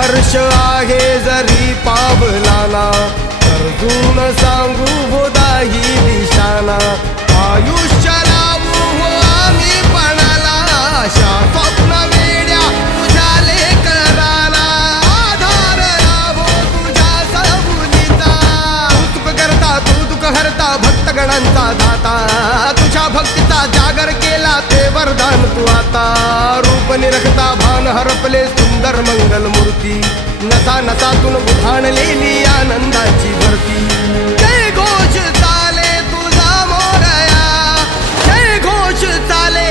हर्ष आहे जरी पावलाना, अर्जुन सांगू हो दाही दिशाना. आयुष्य लावू हो आम्ही पणाला, आशा स्वप्न वेड्या तुझ्या लेकराला. आधार लाभो तुझ्या सबुलीचा, तू तुक करता तू दुःख हरता, भक्तगणांचा दाता. तुझ्या भक्तीचा जागर केला ते वरदान तू आता. रूप निरखता भान हरपले सुंदर मंगल मूर्ती, नसा नसातून उधाणलेली आनंदाची भरती. जय घोष चाले तुझा मोरया, जय घोष चाले